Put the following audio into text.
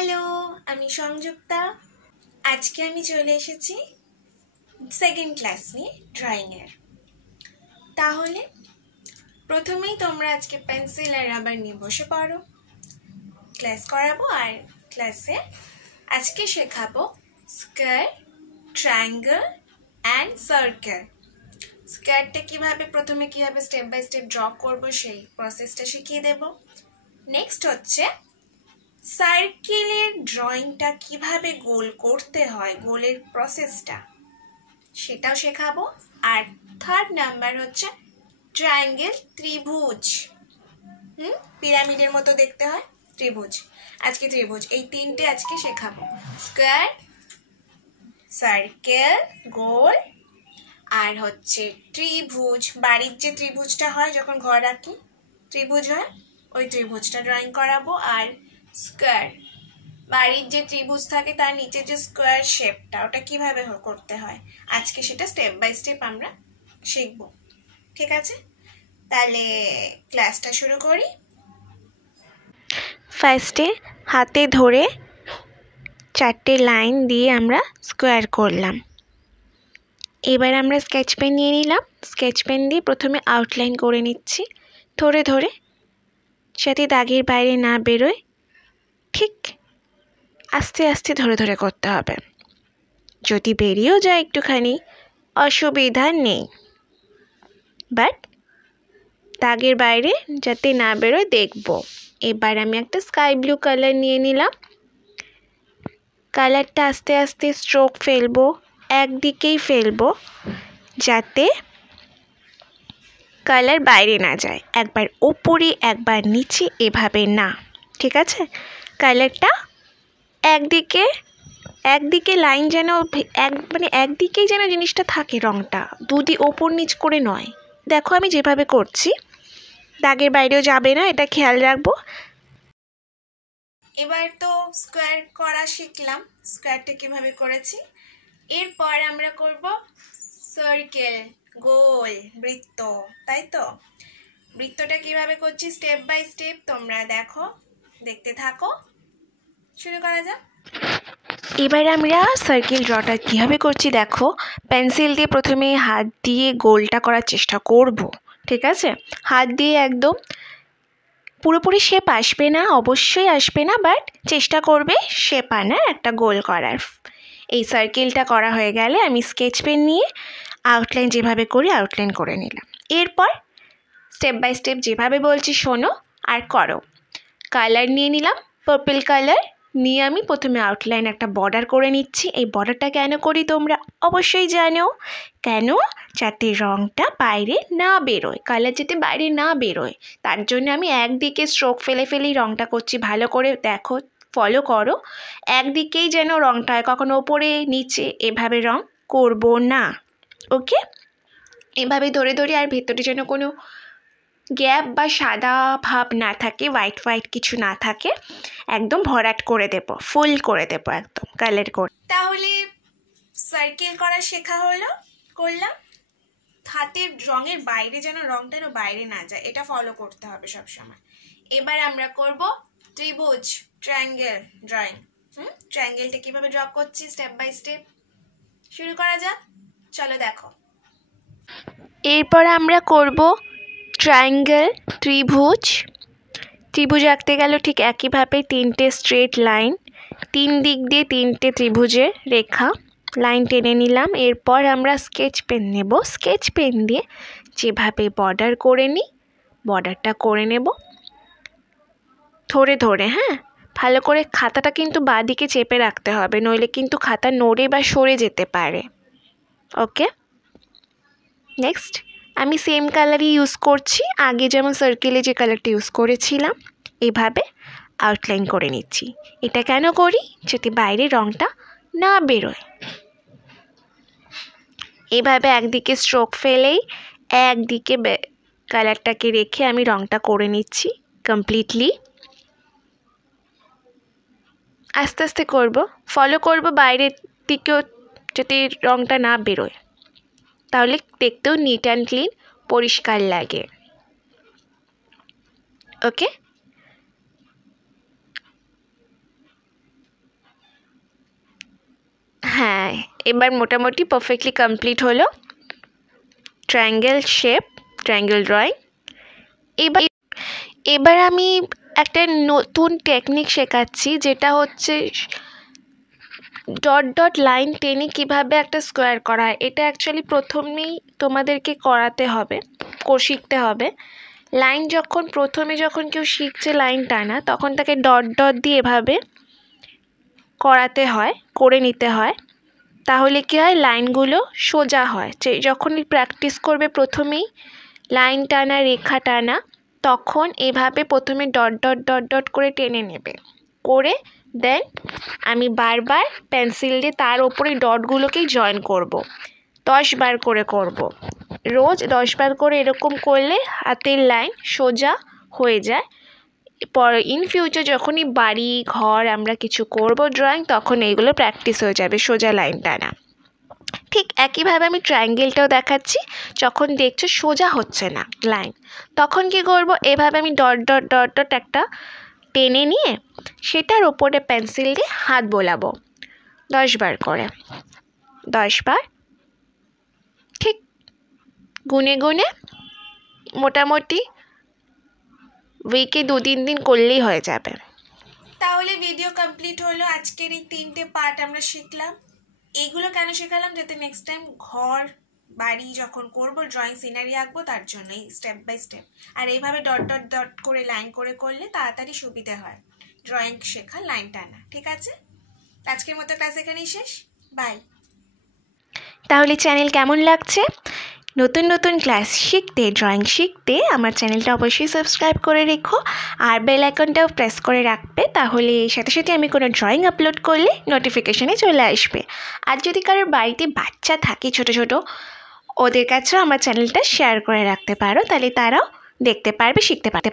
Hello, আমি সংযুক্তা। আজকে আমি চলে এসেছি সেকেন্ড ক্লাস নিয়ে ড্রয়িংয়ের। তাহলে প্রথমেই তোমরা আজকে পেন্সিল আর রাবার নিয়ে বসে পড়ো। ক্লাস করাবো আর ক্লাসে আজকে শেখাবো স্কোয়ার, ট্রায়াঙ্গেল অ্যান্ড সার্কেল। স্কোয়ারটা প্রথমে কিভাবে স্টেপ বাই স্টেপ ড্র করবো সেই প্রসেসটা শিখিয়ে দেব। নেক্সট হচ্ছে সার্কেলের ড্রয়িংটা কিভাবে গোল করতে হয়, গোলের প্রসেসটা সেটাও শেখাবো। আর থার্ড নাম্বার হচ্ছে ট্রায়াঙ্গেল, ত্রিভুজ, পিরামিডের মতো দেখতে হয় ত্রিভুজ। আজকে ত্রিভুজ, এই তিনটে আজকে শেখাবো। স্কোয়ার, সার্কেল, গোল, আর হচ্ছে ত্রিভুজ। বাড়ির যে ত্রিভুজটা হয় যখন ঘর রাখি ত্রিভুজ হয়, ওই ত্রিভুজটা ড্রয়িং করাবো। আর স্কোয়ার, বাড়ির যে ত্রিভুজ থাকে তার নিচে যে স্কোয়ার শেপটা, ওটা কিভাবে করতে হয় আজকে সেটা স্টেপ বাই স্টেপ আমরা শিখবো। ঠিক আছে, তাহলে ক্লাসটা শুরু করি। ফার্স্টে হাতে ধরে 4টে লাইন দিয়ে আমরা স্কোয়ার করলাম। এবার আমরা স্কেচ পেন নিয়ে নিলাম। স্কেচ পেন দিয়ে প্রথমে আউটলাইন করে নিচ্ছি ধরে ধরে, যাতে দাগের বাইরে না বেরোয়। ঠিক আস্তে আস্তে ধরে ধরে করতে হবে। যদি বেরিয়েও যায় একটুখানি অসুবিধা নেই, বাট দাগের বাইরে যাতে না বেরোয় দেখব। এবার আমি একটা স্কাই ব্লু কালার নিয়ে নিলাম। কালারটা আস্তে আস্তে স্ট্রোক ফেলবো, একদিকেই ফেলবো যাতে কালার বাইরে না যায়, একবার ওপরে একবার নিচে, এভাবে না। ঠিক আছে, কালারটা একদিকে লাইন যেন একদিকেই যেন জিনিসটা থাকে, রঙটা ওপর নিচ করে নয়। দেখো আমি যেভাবে করছি দাগের বাইরেও যাবে না, এটা খেয়াল রাখবো। এবার তো স্কোয়ার করা শিখলাম, স্কোয়ারটা কিভাবে করেছি। এরপর আমরা করব সার্কেল, গোল, বৃত্ত, তাই তো। বৃত্তটা কিভাবে করছি স্টেপ বাই স্টেপ তোমরা দেখো, দেখতে থাকো। শুরু করা যাক। এবার আমরা সার্কেল ড্রটা কীভাবে করছি দেখো। পেন্সিল দিয়ে প্রথমে হাত দিয়ে গোলটা করার চেষ্টা করব। ঠিক আছে, হাত দিয়ে একদম পুরোপুরি শেপ আসবে না, অবশ্যই আসবে না, বাট চেষ্টা করবে শেপ আনার, একটা গোল করার। এই সার্কেলটা করা হয়ে গেলে আমি স্কেচ পেন নিয়ে আউটলাইন যেভাবে করি আউটলাইন করে নিলাম। এরপর স্টেপ বাই স্টেপ যেভাবে বলছি শোনো আর করো। কালার নিয়ে নিলাম, পার্পল কালার নিয়ে আমি প্রথমে আউটলাইন একটা বর্ডার করে নিচ্ছি। এই বর্ডারটা কেন করি তোমরা অবশ্যই জানো, কেন? যাতে রঙটা বাইরে না বেরোয়, কালার যাতে বাইরে না বেরোয়, তার জন্য আমি একদিকে স্ট্রোক ফেলে ফেলেই রঙটা করছি। ভালো করে দেখো, ফলো করো, একদিকেই যেন রঙটা হয়, কখনো ওপরে নিচে এভাবে রঙ করব না। ওকে, এভাবে ধরে ধরে, আর ভেতরে যেন কোনো গ্যাপ বা সাদা ভাব না থাকে, হোয়াইট কিছু না থাকে, একদম ভরাট করে দেব, ফুল করে দেব একদম কালার করে। তাহলে সার্কেল করা শেখা হলো, করলাম। হাতের রঙের বাইরে যেন রঙটা বাইরে না যায়, এটা ফলো করতে হবে সব সময়। এবার আমরা করব ত্রিভুজ, ট্রায়াঙ্গেল ড্রয়িং। ট্রায়াঙ্গেলটা কিভাবে ড্র করছি স্টেপ বাই স্টেপ শুরু করা যাক। চলো দেখো। এরপর আমরা করব ট্রায়াঙ্গেল, ত্রিভুজ। ত্রিভুজ আঁকতে গেল ঠিক একইভাবে 3টে স্ট্রেট লাইন, 3 দিক দিয়ে 3টে ত্রিভুজের রেখা, লাইন টেনে নিলাম। এরপর আমরা স্কেচ পেন নেব। স্কেচ পেন দিয়ে যেভাবে বর্ডার করে নিই, বর্ডারটা করে নেব ধরে ধরে। হ্যাঁ, ভালো করে খাতাটা কিন্তু বাঁ দিকে চেপে রাখতে হবে, নইলে কিন্তু খাতা নড়ে বা সরে যেতে পারে। ওকে, নেক্সট আমি সেম কালারই ইউজ করছি, আগে যেমন সার্কেলে যে কালারটা ইউজ করেছিলাম। এভাবে আউটলাইন করে নিচ্ছি। এটা কেন করি? যাতে বাইরে রঙটা না বেরোয়। এভাবে একদিকে স্ট্রোক ফেলেই একদিকে কালারটাকে রেখে আমি রঙটা করে নিচ্ছি কমপ্লিটলি। আস্তে আস্তে করব, ফলো করব, বাইরের দিকেও যাতে রঙটা না বেরোয়, তাহলে দেখতেও নিট অ্যান্ড ক্লিন, পরিষ্কার লাগে। ওকে, এবার মোটামুটি পারফেক্টলি কমপ্লিট হলো ট্রায়াঙ্গেল শেপ, ট্রায়াঙ্গেল ড্রয়িং। এবার আমি একটা নতুন টেকনিক শেখাচ্ছি, যেটা হচ্ছে ডট ডট লাইন টেনে কীভাবে একটা স্কোয়ার করা হয়। এটা অ্যাকচুয়ালি প্রথমেই তোমাদেরকে করাতে হবে, শিখতে হবে। লাইন প্রথমে যখন কেউ শিখছে লাইন টানা, তখন তাকে ডট ডট দিয়ে এভাবে করে নিতে হয়। তাহলে কী হয়, লাইনগুলো সোজা হয়। যখনই প্র্যাকটিস করবে প্রথমেই লাইন টানা, রেখা টানা, তখন এভাবে প্রথমে ডট ডট ডট ডট করে টেনে নেবে। করে দেন আমি বারবার পেন্সিল দিয়ে তার ওপরে ডটগুলোকেই জয়েন করব। 10 বার করে করব। রোজ 10 বার করে এরকম করলে হাতের লাইন সোজা হয়ে যায়। ইন ফিউচার যখনই বাড়ি ঘর আমরা কিছু করব ড্রয়িং, তখন এইগুলো প্র্যাকটিস হয়ে যাবে সোজা লাইন টানা। ঠিক একইভাবে আমি ট্রায়াঙ্গেলটাও দেখাচ্ছি। যখন দেখছো সোজা হচ্ছে না লাইন, তখন কি করব, এভাবে আমি ডট ডট ডট ডট একটা টেনে নিয়ে সেটার ওপরে পেন্সিল দিয়ে হাত বোলাবো 10 বার করে। 10 বার ঠিক গুনে গুনে মোটামুটি উইকে 2-3 দিন করলেই হয়ে যাবে। তাহলে ভিডিও কমপ্লিট হলো। আজকের এই 3টে পার্ট আমরা শিখলাম। এইগুলো কেন শেখালাম, যাতে নেক্সট টাইম ঘর বাড়ি যখন করবো, ড্রয়িং সিনারি আঁকবো, তার জন্যই স্টেপ বাই স্টেপ। আর এইভাবে ডট ডট ডট করে লাইন করে করলে তাড়াতাড়ি সুবিধা হয় ড্রয়িং শেখা, লাইন টানা। ঠিক আছে, আজকের মতো ক্লাস এখানেই শেষ। বাই। তাহলে চ্যানেল কেমন লাগছে? নতুন নতুন ক্লাস শিখতে, ড্রয়িং শিখতে আমার চ্যানেলটা অবশ্যই সাবস্ক্রাইব করে রেখো, আর বেল আইকনটাও প্রেস করে রাখবে। তাহলে সাথে সাথে আমি কোনো ড্রয়িং আপলোড করলে নোটিফিকেশানে চলে আসবে। আর যদি কারোর বাড়িতে বাচ্চা থাকে ছোট ছোট, ওদের কাছেও আমার চ্যানেলটা শেয়ার করে রাখতে পারো, তাহলে তারাও দেখতে পারবে, শিখতে পারবে।